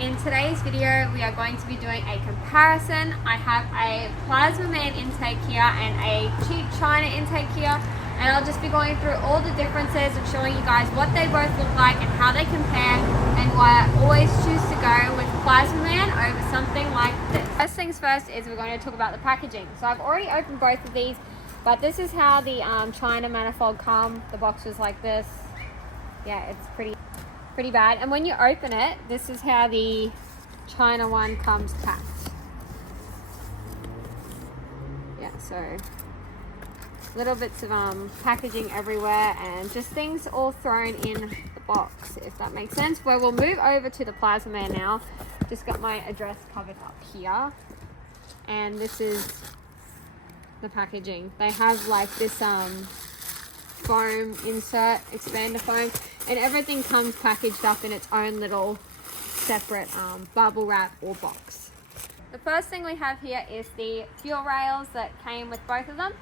In today's video, we are going to be doing a comparison. I have a Plazmaman intake here and a cheap China intake here, and I'll just be going through all the differences and showing you guys what they both look like and how they compare, and why I always choose to go with Plazmaman over something like this. First things first is we're going to talk about the packaging. So I've already opened both of these, but this is how the China manifold come. The box is like this. Yeah, it's pretty bad. And when you open it, this is how the China one comes packed. Yeah, so little bits of packaging everywhere and just things all thrown in the box, if that makes sense. Well, we'll move over to the Plazmaman now. Just got my address covered up here, and this is the packaging. They have like this foam insert, expander foam, and everything comes packaged up in its own little separate bubble wrap or box. The first thing we have here is the fuel rails that came with both of them.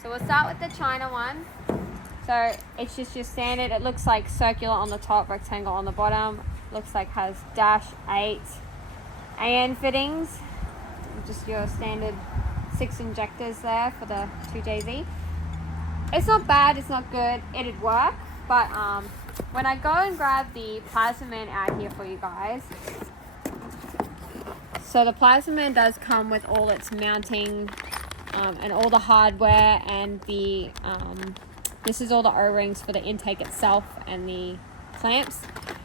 So we'll start with the China one. So it's just your standard, it looks like circular on the top, rectangle on the bottom. Looks like has -8 AN fittings. Just your standard 6 injectors there for the 2JZ. It's not bad, it's not good, it'd work, but when I go and grab the Plazmaman out here for you guys, so the Plazmaman does come with all its mounting and all the hardware, and the this is all the O-rings for the intake itself and the clamps,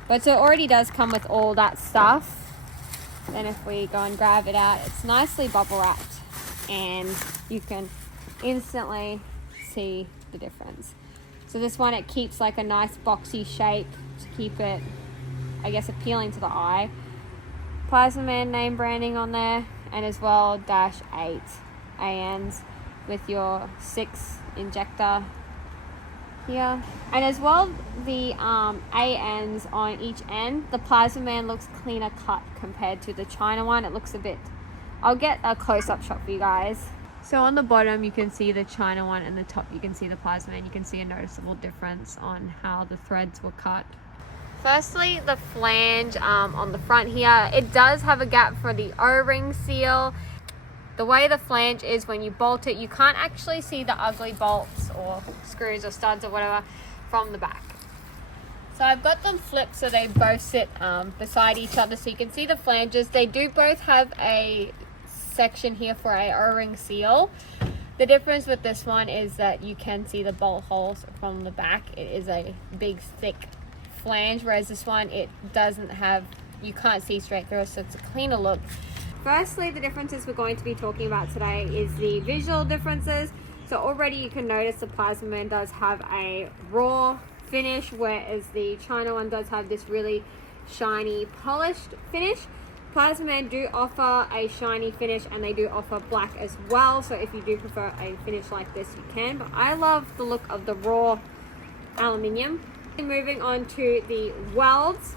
but so it already does come with all that stuff. Then if we go and grab it out, it's nicely bubble wrapped, and you can instantly see the difference. So this one, it keeps like a nice boxy shape to keep it, I guess, appealing to the eye. Plazmaman name branding on there, and as well -8 ANs with your 6 injector here, and as well the ANs on each end. The Plazmaman looks cleaner cut compared to the China one. It looks a bit, I'll get a close-up shot for you guys. So on the bottom you can see the China one, and the top you can see the Plazmaman. You can see a noticeable difference on how the threads were cut. Firstly, the flange on the front here, it does have a gap for the O-ring seal. The way the flange is, when you bolt it, you can't actually see the ugly bolts or screws or studs or whatever from the back. So I've got them flipped so they both sit beside each other, so you can see the flanges. They do both have a section here for a O-ring seal. The difference with this one is that you can see the bolt holes from the back. It is a big thick flange, whereas this one, it doesn't have, you can't see straight through, so it's a cleaner look. Firstly, the differences we're going to be talking about today is the visual differences. So already you can notice the Plazmaman does have a raw finish, whereas the China one does have this really shiny polished finish. Plazmaman do offer a shiny finish, and they do offer black as well, so if you do prefer a finish like this, you can, but I love the look of the raw aluminium. Moving on to the welds.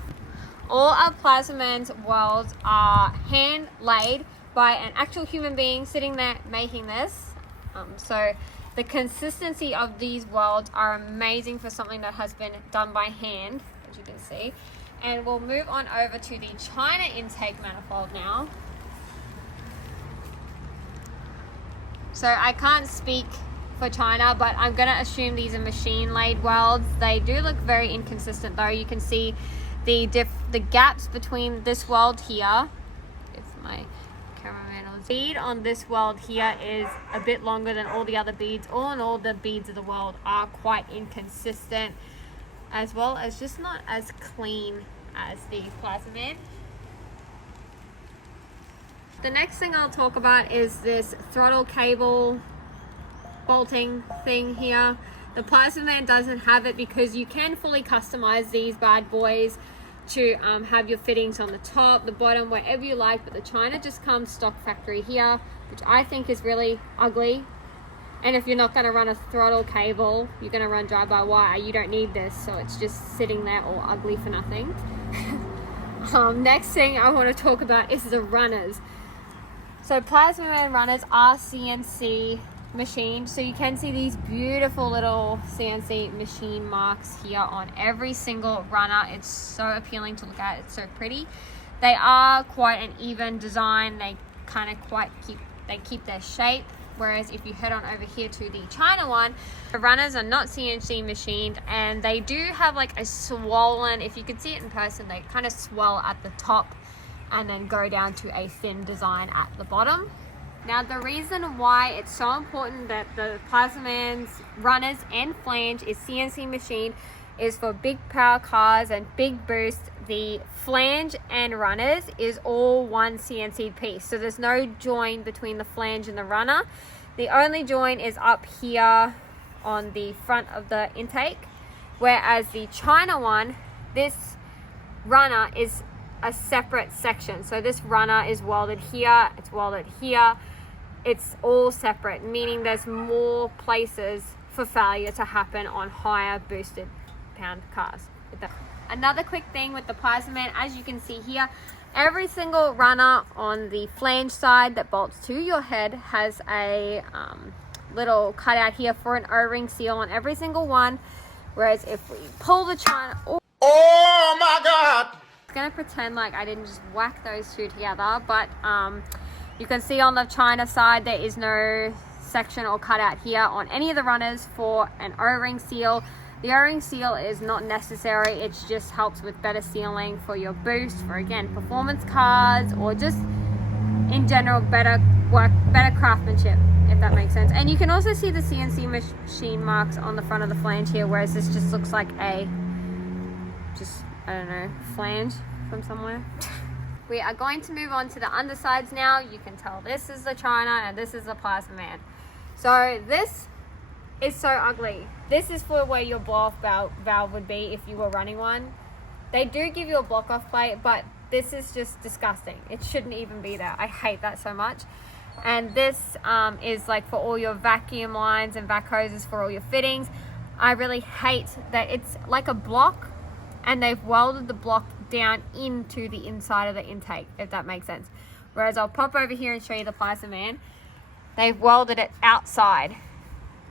All of Plazmaman's welds are hand laid by an actual human being sitting there making this, so the consistency of these welds are amazing for something that has been done by hand, as you can see. And we'll move on over to the China intake manifold now. So I can't speak for China, but I'm going to assume these are machine laid welds. They do look very inconsistent though. You can see the gaps between this weld here. If my cameraman on bead on this weld here is a bit longer than all the other beads. All in all, the beads of the weld are quite inconsistent, as well as just not as clean as the Plazmaman. The next thing I'll talk about is this throttle cable bolting thing here. The Plazmaman doesn't have it because you can fully customize these bad boys to have your fittings on the top, the bottom, wherever you like, but the China just comes stock factory here, which I think is really ugly. And if you're not going to run a throttle cable, you're going to run drive-by-wire, you don't need this, so it's just sitting there all ugly for nothing. Next thing I want to talk about is the runners. So Plazmaman runners are CNC machined, so you can see these beautiful little CNC machine marks here on every single runner. It's so appealing to look at, it's so pretty. They are quite an even design. They kind of keep their shape. Whereas if you head on over here to the China one, the runners are not CNC machined, and they do have like a swollen, if you could see it in person, they kind of swell at the top and then go down to a thin design at the bottom. Now the reason why it's so important that the Plazmaman's runners and flange is CNC machined is for big power cars and big boost. The flange and runners is all one CNC piece, so there's no join between the flange and the runner. The only join is up here on the front of the intake, whereas the China one, this runner is a separate section. So this runner is welded here, it's welded here, it's all separate, meaning there's more places for failure to happen on higher boosted pound cars. Another quick thing with the Plazmaman, as you can see here, every single runner on the flange side that bolts to your head has a little cutout here for an O-ring seal on every single one. Whereas if we pull the China, oh my god, I'm gonna pretend like I didn't just whack those two together, but you can see on the China side there is no section or cutout here on any of the runners for an O-ring seal. The O-ring seal is not necessary, it just helps with better sealing for your boost, for again performance cars, or just in general better work, better craftsmanship, if that makes sense. And you can also see the CNC machine marks on the front of the flange here, whereas this just looks like a, I don't know, flange from somewhere. We are going to move on to the undersides now. You can tell this is the China and this is the Plazmaman. So this is so ugly. This is for where your blow-off valve would be if you were running one. They do give you a block-off plate, but this is just disgusting. It shouldn't even be there. I hate that so much. And this is like for all your vacuum lines and vac hoses for all your fittings. I really hate that it's like a block and they've welded the block down into the inside of the intake, if that makes sense. Whereas I'll pop over here and show you the Plazmaman. They've welded it outside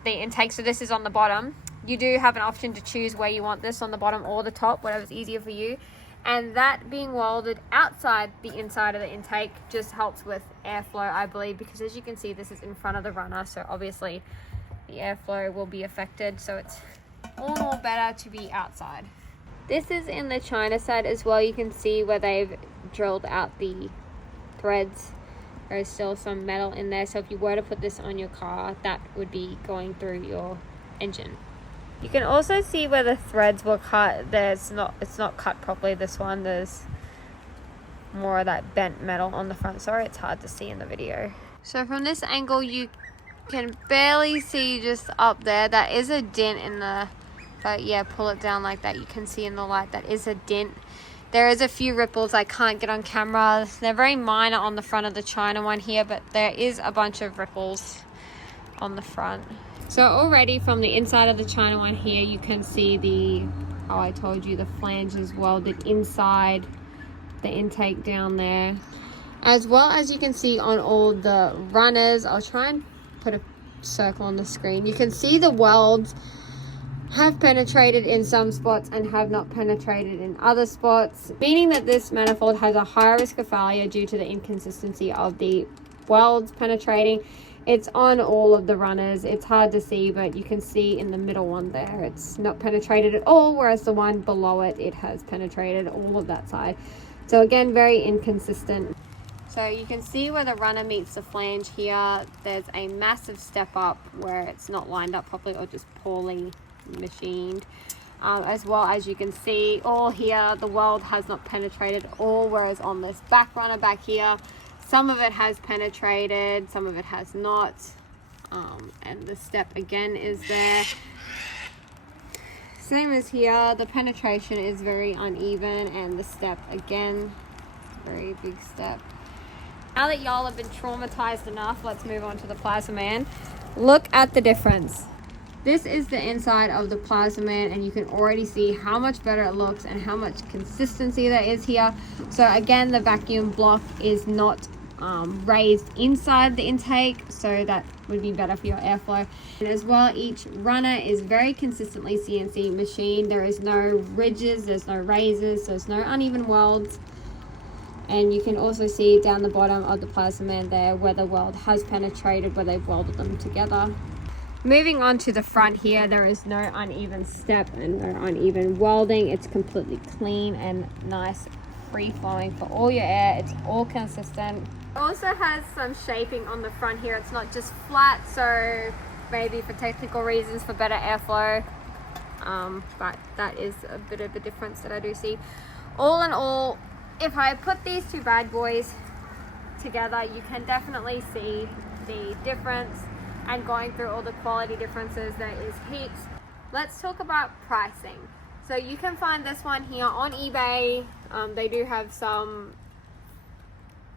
the intake, so this is on the bottom. You do have an option to choose where you want this, on the bottom or the top, whatever's easier for you. And that being welded outside the inside of the intake just helps with airflow, I believe, because as you can see, this is in front of the runner, so obviously the airflow will be affected, so it's all more better to be outside. This is in the China side as well. You can see where they've drilled out the threads. There is still some metal in there, so if you were to put this on your car, that would be going through your engine. You can also see where the threads were cut. It's not cut properly, this one. There's more of that bent metal on the front. Sorry, it's hard to see in the video. So from this angle, you can barely see just up there. That is a dent in the, but yeah, pull it down like that. You can see in the light that is a dent. There is a few ripples I can't get on camera. They're very minor on the front of the China one here, but there is a bunch of ripples on the front. So already from the inside of the China one here, you can see the, oh, I told you, the flanges welded inside the intake down there. As well as you can see on all the runners, I'll try and put a circle on the screen. You can see the welds have penetrated in some spots and have not penetrated in other spots, meaning that this manifold has a higher risk of failure due to the inconsistency of the welds penetrating. It's on all of the runners. It's hard to see, but you can see in the middle one there, it's not penetrated at all, whereas the one below it, it has penetrated all of that side. So again, very inconsistent. So you can see where the runner meets the flange here. There's a massive step up where it's not lined up properly or just poorly machined. As well as you can see all here, the weld has not penetrated all, whereas on this back runner back here, some of it has penetrated, some of it has not. And the step again is there. Same as here, the penetration is very uneven, and the step again, very big step. Now that y'all have been traumatized enough, let's move on to the Plazmaman. Look at the difference. This is the inside of the Plazmaman, and you can already see how much better it looks and how much consistency there is here. So again, the vacuum block is not raised inside the intake, so that would be better for your airflow. And as well, each runner is very consistently CNC machined. There is no ridges, there's no raises, there's no uneven welds. And you can also see down the bottom of the Plazmaman there where the weld has penetrated, where they've welded them together. Moving on to the front here, there is no uneven step and no uneven welding. It's completely clean and nice, free flowing for all your air. It's all consistent. It also has some shaping on the front here. It's not just flat, so maybe for technical reasons for better airflow, but that is a bit of a difference that I do see. All in all, if I put these two bad boys together, you can definitely see the difference. And going through all the quality differences, there is heaps. Let's talk about pricing. So you can find this one here on eBay. They do have some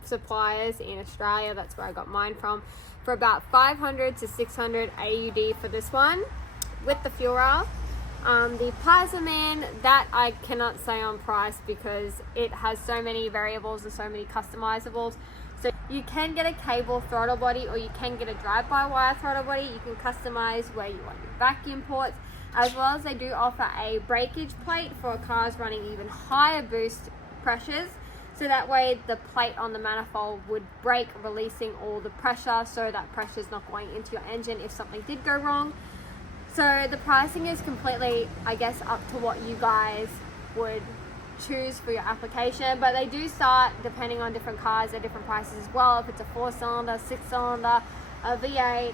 suppliers in Australia, that's where I got mine from, for about 500 to 600 AUD for this one with the fuel rail. The Plazmaman, that I cannot say on price because it has so many variables and so many customizables. So you can get a cable throttle body, or you can get a drive-by-wire throttle body. You can customize where you want your vacuum ports, as well as they do offer a breakage plate for cars running even higher boost pressures. So that way the plate on the manifold would break, releasing all the pressure, so that pressure is not going into your engine if something did go wrong. So the pricing is completely, I guess, up to what you guys would choose for your application, but they do start, depending on different cars, at different prices as well. If it's a 4-cylinder, 6-cylinder, a V8,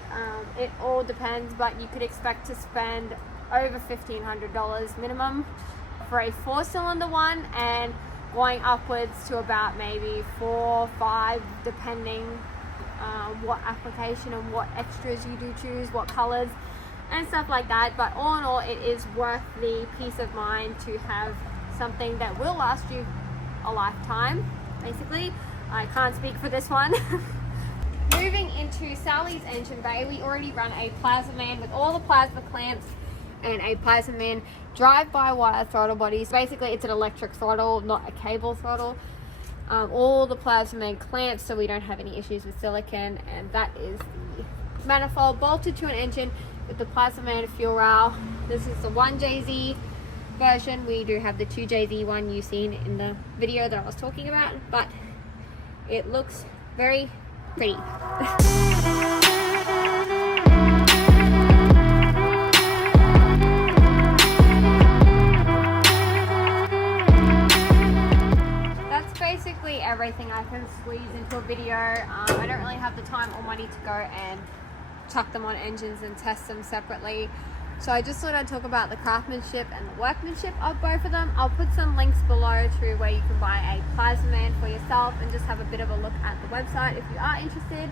it all depends, but you could expect to spend over $1,500 minimum for a 4-cylinder one, and going upwards to about maybe 4, 5, depending what application and what extras you do choose, what colors and stuff like that. But all in all, it is worth the peace of mind to have something that will last you a lifetime, basically. I can't speak for this one. Moving into Sally's engine bay, we already run a Plazmaman with all the plasma clamps and a Plazmaman drive-by-wire throttle bodies. Basically, it's an electric throttle, not a cable throttle. All the Plazmaman clamps, so we don't have any issues with silicon, and that is the manifold bolted to an engine with the Plazmaman fuel rail. This is the 1JZ version. We do have the 2JZ one you've seen in the video that I was talking about, but it looks very pretty. That's basically everything I can squeeze into a video. I don't really have the time or money to go and chuck them on engines and test them separately. So I just thought I'd talk about the craftsmanship and the workmanship of both of them. I'll put some links below to where you can buy a Plazmaman for yourself and just have a bit of a look at the website if you are interested.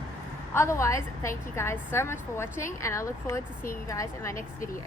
Otherwise, thank you guys so much for watching, and I look forward to seeing you guys in my next video.